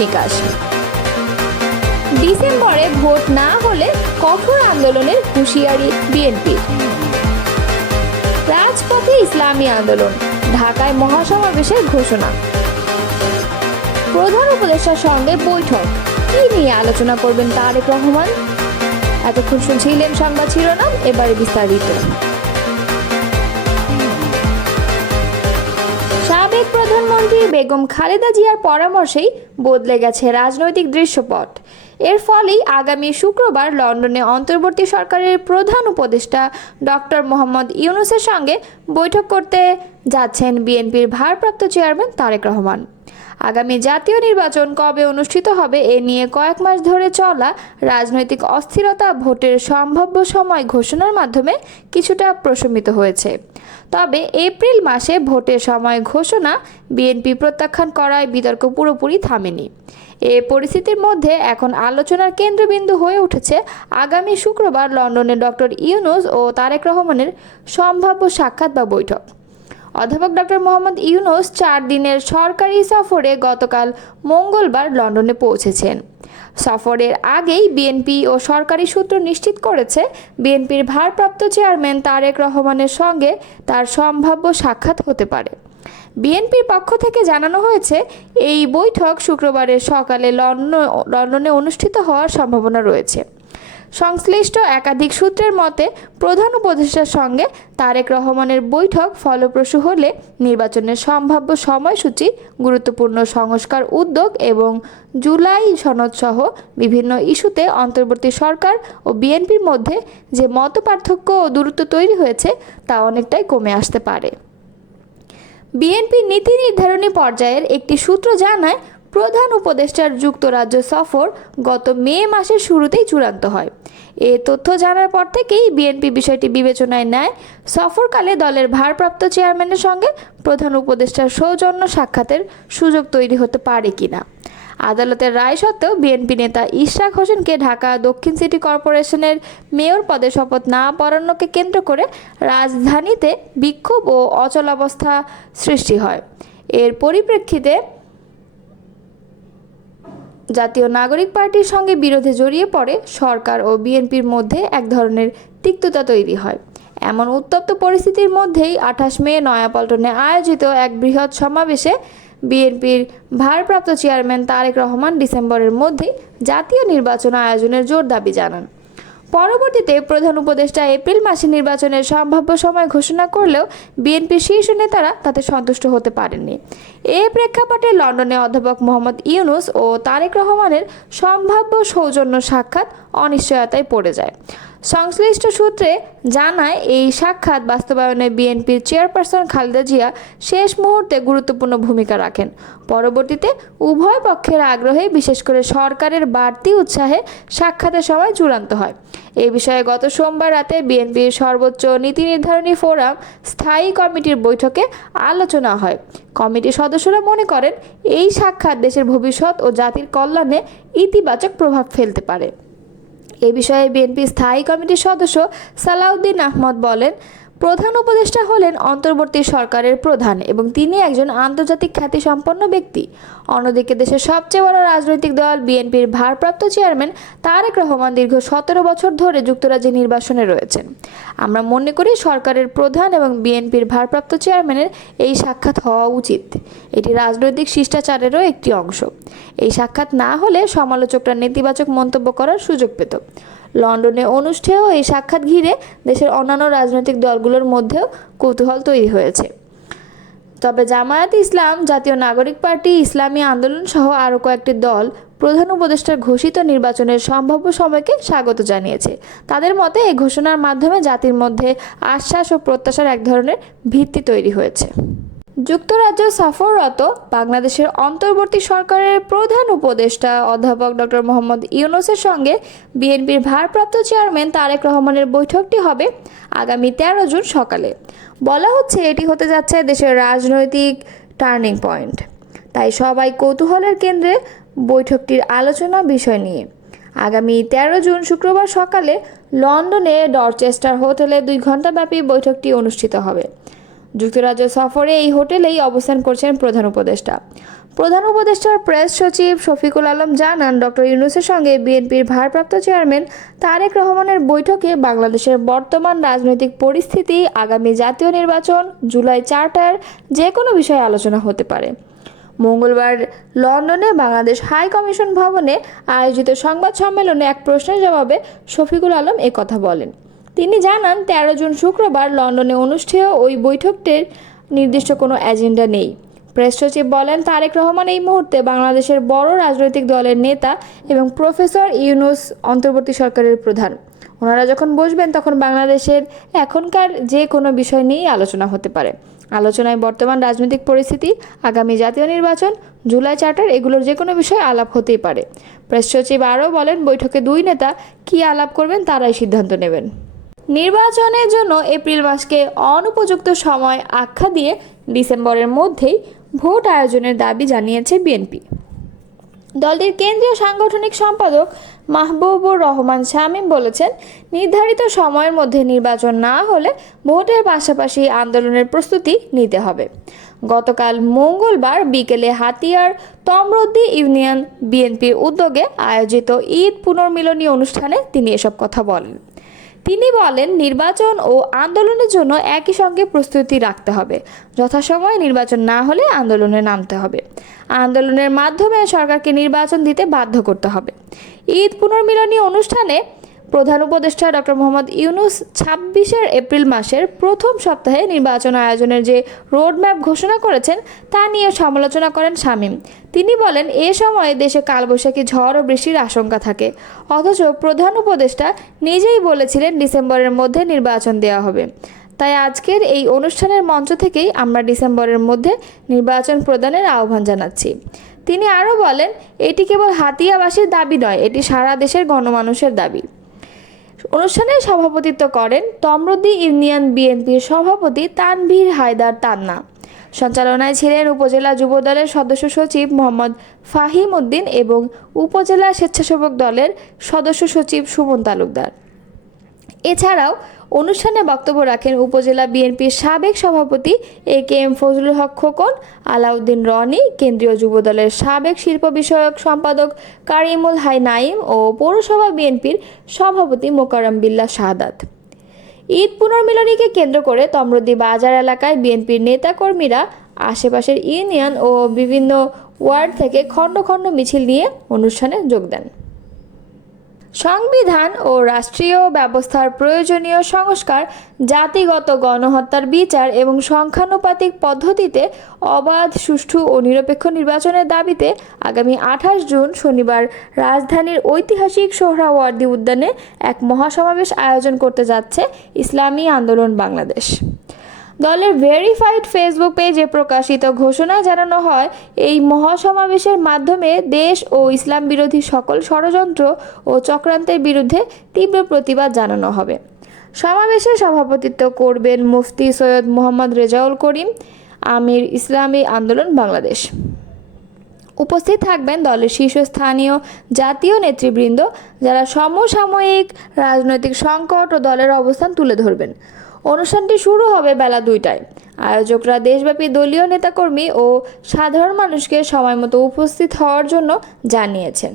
নিকাশ। ডিসেম্বরে ভোট না হলে কঠোর আন্দোলনের হুঁশিয়ারি বিএনপি। রাজপথে ইসলামী আন্দোলন, ঢাকায় মহাসমাবেশের ঘোষণা। প্রধান উপদেষ্টার সঙ্গে বৈঠক, কি নিয়ে আলোচনা করবেন তারেক রহমান? এতক্ষণ শুনছিলেন সংবাদ শিরোনাম, এবারে বিস্তারিত। সাবেক প্রধানমন্ত্রী বেগম খালেদা জিয়ার পরামর্শেই বদলে গেছে রাজনৈতিক দৃশ্যপট। এর ফলেই আগামী শুক্রবার লন্ডনে অন্তর্বর্তী সরকারের প্রধান উপদেষ্টা ডক্টর মোহাম্মদ ইউনূসের সঙ্গে বৈঠক করতে যাচ্ছেন বিএনপির ভারপ্রাপ্ত চেয়ারম্যান তারেক রহমান। আগামী জাতীয় নির্বাচন কবে অনুষ্ঠিত হবে এ নিয়ে কয়েক মাস ধরে চলা রাজনৈতিক অস্থিরতা ভোটের সম্ভাব্য সময় ঘোষণার মাধ্যমে কিছুটা প্রশমিত হয়েছে। তবে এপ্রিল মাসে ভোটের সময় ঘোষণা বিএনপি প্রত্যাখ্যান করায় বিতর্ক পুরোপুরি থামেনি। এ পরিস্থিতির মধ্যে এখন আলোচনার কেন্দ্রবিন্দু হয়ে উঠেছে আগামী শুক্রবার লন্ডনে ডক্টর ইউনূস ও তারেক রহমানের সম্ভাব্য সাক্ষাৎ বা বৈঠক। অধ্যাপক ডক্টর মোহাম্মদ ইউনূস 4 দিনের সরকারি সফরে গতকাল মঙ্গলবার লন্ডনে পৌঁছেছেন। সফরের আগেই বিএনপি ও সরকারি সূত্র নিশ্চিত করেছে বিএনপির ভারপ্রাপ্ত চেয়ারম্যান তারেক রহমানের সঙ্গে তার সম্ভাব্য সাক্ষাৎ হতে পারে। বিএনপির পক্ষ থেকে জানানো হয়েছে এই বৈঠক শুক্রবারের সকালে লন্ডনে অনুষ্ঠিত হওয়ার সম্ভাবনা রয়েছে। সংশ্লিষ্ট একাধিক সূত্রের মতে প্রধান উপদেষ্টার সঙ্গে তারেক রহমানের বৈঠক ফলপ্রসূ হলে নির্বাচনের সম্ভাব্য সময়সূচি, গুরুত্বপূর্ণ সংস্কার উদ্যোগ এবং জুলাই সনদসহ বিভিন্ন ইস্যুতে অন্তর্বর্তী সরকার ও বিএনপির মধ্যে যে মতপার্থক্য ও দূরত্ব তৈরি হয়েছে তা অনেকটাই কমে আসতে পারে। বিএনপির নীতি নির্ধারণী পর্যায়ের একটি সূত্র জানায়, প্রধান উপদেষ্টার যুক্তরাজ্য সফর গত মে মাসের শুরুতেই চূড়ান্ত হয়। এ তথ্য জানার পর থেকেই বিএনপি বিষয়টি বিবেচনায় নেয়। সফরকালে দলের ভারপ্রাপ্ত চেয়ারম্যানের সঙ্গে প্রধান উপদেষ্টার সৌজন্য সাক্ষাতের সুযোগ তৈরি হতে পারে কিনা। আদালতের রায় সত্ত্বেও বিএনপি নেতা ইশরাক হোসেনকে ঢাকা দক্ষিণ সিটি কর্পোরেশনের মেয়র পদে শপথ না পড়ানোকে কেন্দ্র করে রাজধানীতে বিক্ষোভ ও অচলাবস্থা সৃষ্টি হয়। এর পরিপ্রেক্ষিতে জাতীয় নাগরিক পার্টির সঙ্গে বিরোধে জড়িয়ে পড়ে সরকার ও বিএনপির মধ্যে এক ধরনের তিক্ততা তৈরি হয়। এমন উত্তপ্ত পরিস্থিতির মধ্যেই 28 মে নয়াপল্টনে আয়োজিত এক বৃহৎ সমাবেশে বিএনপির ভারপ্রাপ্ত চেয়ারম্যান তারেক রহমান ডিসেম্বরের মধ্যেই জাতীয় নির্বাচন আয়োজনের জোর দাবি জানান। পরবর্তীতে প্রধান উপদেষ্টা এপ্রিল মাসে নির্বাচনের সম্ভাব্য সময় ঘোষণা করলেও বিএনপির শীর্ষ নেতারা তাতে সন্তুষ্ট হতে পারেননি। এ প্রেক্ষাপটে লন্ডনে অধ্যাপক মোহাম্মদ ইউনূস ও তারেক রহমানের সম্ভাব্য সৌজন্য সাক্ষাৎ অনিশ্চয়তায় পড়ে যায়। সংশ্লিষ্ট সূত্রে জানায়, এই সাক্ষাৎ বাস্তবায়নে বিএনপির চেয়ারপারসন খালেদা জিয়া শেষ মুহূর্তে গুরুত্বপূর্ণ ভূমিকা রাখেন। পরবর্তীতে উভয় পক্ষের আগ্রহে, বিশেষ করে সরকারের বাড়তি উৎসাহে সাক্ষাতের সময় চূড়ান্ত হয়। এই বিষয়ে গত সোমবার রাতে বিএনপির সর্বোচ্চ নীতি নির্ধারণী ফোরাম স্থায়ী কমিটির বৈঠকে আলোচনা হয়। কমিটির সদস্যরা মনে করেন, এই সাক্ষাৎ দেশের ভবিষ্যৎ ও জাতির কল্যাণে ইতিবাচক প্রভাব ফেলতে পারে। এ বিষয়ে বিএনপি স্থায়ী কমিটির সদস্য সালাউদ্দিন আহমদ বলেন, প্রধান উপদেষ্টা হলেন অন্তর্বর্তী সরকারের প্রধান এবং তিনি একজন আন্তর্জাতিক খ্যাতিসম্পন্ন ব্যক্তি। অন্যদিকে দেশের সবচেয়ে বড় রাজনৈতিক দল বিএনপির ভারপ্রাপ্ত চেয়ারম্যান তারেক রহমান দীর্ঘ 17 বছর ধরে যুক্তরাজ্যে নির্বাসনে রয়েছেন। আমরা মনে করি সরকারের প্রধান এবং বিএনপির ভারপ্রাপ্ত চেয়ারম্যানের এই সাক্ষাৎ হওয়া উচিত। এটি রাজনৈতিক শিষ্টাচারেরও একটি অংশ। এই সাক্ষাৎ না হলে সমালোচকরা নেতিবাচক মন্তব্য করার সুযোগ পেত। লন্ডনে অনুষ্ঠেয় এই সাক্ষাৎ ঘিরে দেশের অন্যান্য রাজনৈতিক দলগুলোর মধ্যেও কৌতূহল তৈরি হয়েছে। তবে জামায়াতে ইসলাম, জাতীয় নাগরিক পার্টি, ইসলামী আন্দোলন সহ আরও কয়েকটি দল প্রধান উপদেষ্টার ঘোষিত নির্বাচনের সম্ভাব্য সময়কে স্বাগত জানিয়েছে। তাদের মতে এই ঘোষণার মাধ্যমে জাতির মধ্যে আশ্বাস ও প্রত্যাশার এক ধরনের ভিত্তি তৈরি হয়েছে। যুক্তরাজ্য সফররত বাংলাদেশের অন্তর্বর্তী সরকারের প্রধান উপদেষ্টা অধ্যাপক ডক্টর মোহাম্মদ ইউনূসের সঙ্গে বিএনপির ভারপ্রাপ্ত চেয়ারম্যান তারেক রহমানের বৈঠকটি হবে আগামী 13 জুন সকালে। বলা হচ্ছে এটি হতে যাচ্ছে দেশের রাজনৈতিক টার্নিং পয়েন্ট। তাই সবাই কৌতূহলের কেন্দ্রে বৈঠকটির আলোচনা বিষয় নিয়ে। আগামী 13 জুন শুক্রবার সকালে লন্ডনে ডরচেস্টার হোটেলে 2 ঘণ্টাব্যাপী বৈঠকটি অনুষ্ঠিত হবে। যুক্তরাজ্য সফরে এই হোটেলেই অবস্থান করছেন প্রধান উপদেষ্টা। প্রধান উপদেষ্টার প্রেস সচিব শফিকুল আলম জানান, ডক্টর ইউনূসের সঙ্গে বিএনপির ভারপ্রাপ্ত চেয়ারম্যান তারেক রহমানের বৈঠকে বাংলাদেশের বর্তমান রাজনৈতিক পরিস্থিতি, আগামী জাতীয় নির্বাচন, জুলাই চার্টার যে কোনো বিষয়ে আলোচনা হতে পারে। মঙ্গলবার লন্ডনে বাংলাদেশ হাই কমিশন ভবনে আয়োজিত সংবাদ সম্মেলনে এক প্রশ্নের জবাবে শফিকুল আলম একথা বলেন। তিনি জানান, 13 জুন শুক্রবার লন্ডনে অনুষ্ঠেয় ওই বৈঠকটির নির্দিষ্ট কোনো এজেন্ডা নেই। প্রেস সচিব বলেন, তারেক রহমান এই মুহূর্তে বাংলাদেশের বড় রাজনৈতিক দলের নেতা এবং প্রফেসর ইউনূস অন্তর্বর্তী সরকারের প্রধান। ওনারা যখন বসবেন তখন বাংলাদেশের এখনকার যে কোনো বিষয় নিয়েই আলোচনা হতে পারে। আলোচনায় বর্তমান রাজনৈতিক পরিস্থিতি, আগামী জাতীয় নির্বাচন, জুলাই চার্টার এগুলোর যে কোনো বিষয়ে আলাপ হতেই পারে। প্রেস সচিব আরও বলেন, বৈঠকে দুই নেতা কী আলাপ করবেন তারাই সিদ্ধান্ত নেবেন। নির্বাচনের জন্য এপ্রিল মাসকে অনুপযুক্ত সময় আখ্যা দিয়ে ডিসেম্বরের মধ্যেই ভোট আয়োজনের দাবি জানিয়েছে বিএনপি। দলটির কেন্দ্রীয় সাংগঠনিক সম্পাদক মাহবুবুর রহমান শামীম বলেছেন, নির্ধারিত সময়ের মধ্যে নির্বাচন না হলে ভোটের পাশাপাশি আন্দোলনের প্রস্তুতি নিতে হবে। গতকাল মঙ্গলবার বিকেলে হাতিয়ার তমরুদ্দি ইউনিয়ন বিএনপির উদ্যোগে আয়োজিত ঈদ পুনর্মিলনী অনুষ্ঠানে তিনি এসব কথা বলেন। তিনি বলেন, নির্বাচন ও আন্দোলনের জন্য একই সঙ্গে প্রস্তুতি রাখতে হবে। যথাসময়ে নির্বাচন না হলে আন্দোলনে নামতে হবে। আন্দোলনের মাধ্যমে সরকারকে নির্বাচন দিতে বাধ্য করতে হবে। ঈদ পুনর্মিলনী অনুষ্ঠানে প্রধান উপদেষ্টা ডক্টর মোহাম্মদ ইউনূস 26 এপ্রিল মাসের প্রথম সপ্তাহে নির্বাচন আয়োজনের যে রোডম্যাপ ঘোষণা করেছেন তা নিয়ে সমালোচনা করেন শামীম। তিনি বলেন, এ সময়ে দেশে কালবৈশাখী ঝড় ও বৃষ্টির আশঙ্কা থাকে, অথচ প্রধান উপদেষ্টা নিজেই বলেছিলেন ডিসেম্বরের মধ্যে নির্বাচন দেওয়া হবে। তাই আজকের এই অনুষ্ঠানের মঞ্চ থেকেই আমরা ডিসেম্বরের মধ্যে নির্বাচন প্রদানের আহ্বান জানাচ্ছি। তিনি আরও বলেন, এটি কেবল হাতিয়াবাসীর দাবি নয়, এটি সারা দেশের গণমানুষের দাবি। অনুষ্ঠানে সভাপতিত্ব করেন তমরুদ্দি ইউনিয়ন বিএনপির সভাপতি তানভীর হায়দার তান্না। সঞ্চালনায় ছিলেন উপজেলা যুবদলের সদস্য সচিব মোহাম্মদ ফাহিম উদ্দিন এবং উপজেলা স্বেচ্ছাসেবক দলের সদস্য সচিব সুমন তালুকদার। এছাড়াও অনুষ্ঠানে বক্তব্য রাখেন উপজেলা বিএনপির সাবেক সভাপতি AKM ফজলুল হক খোকন, আলাউদ্দিন রনি, কেন্দ্রীয় যুবদলের সাবেক শিল্প বিষয়ক সম্পাদক কারিমুল হাই নাইম ও পৌরসভা বিএনপির সভাপতি মোকাররম বিল্লাহ শাহাদাত। ঈদ পুনর্মিলনীকে কেন্দ্র করে তমরুদ্দি বাজার এলাকায় বিএনপির নেতাকর্মীরা আশেপাশের ইউনিয়ন ও বিভিন্ন ওয়ার্ড থেকে খণ্ড খণ্ড মিছিল নিয়ে অনুষ্ঠানে যোগ দেন। সংবিধান ও রাষ্ট্রীয় ব্যবস্থার প্রয়োজনীয় সংস্কার, জাতিগত গণহত্যার বিচার এবং সংখ্যানুপাতিক পদ্ধতিতে অবাধ, সুষ্ঠু ও নিরপেক্ষ নির্বাচনের দাবিতে আগামী 28 জুন শনিবার রাজধানীর ঐতিহাসিক সোহরাওয়ার্দী উদ্যানে এক মহাসমাবেশ আয়োজন করতে যাচ্ছে ইসলামী আন্দোলন বাংলাদেশ। দলের ভেরিফাইড ফেসবুক পেজে প্রকাশিত ঘোষণায় জানানো হয়, এই মহাসমাবেশের মাধ্যমে দেশ ও ইসলাম বিরোধী সকল ষড়যন্ত্র ও চক্রান্তের বিরুদ্ধে তীব্র প্রতিবাদ জানানো হবে। সমাবেশে সভাপতিত্ব করবেন মুফতি সৈয়দ মোহাম্মদ রেজাউল করিম, আমির ইসলামী আন্দোলন বাংলাদেশ। উপস্থিত থাকবেন দলের শীর্ষস্থানীয় জাতীয় নেতৃবৃন্দ, যারা সমসাময়িক রাজনৈতিক সংকট ও দলের অবস্থান তুলে ধরবেন। অনুষ্ঠানটি শুরু হবে বেলা 2টায়। আয়োজকরা দেশব্যাপী দলীয় নেতাকর্মী ও সাধারণ মানুষকে সময়মতো উপস্থিত হওয়ার জন্য জানিয়েছেন।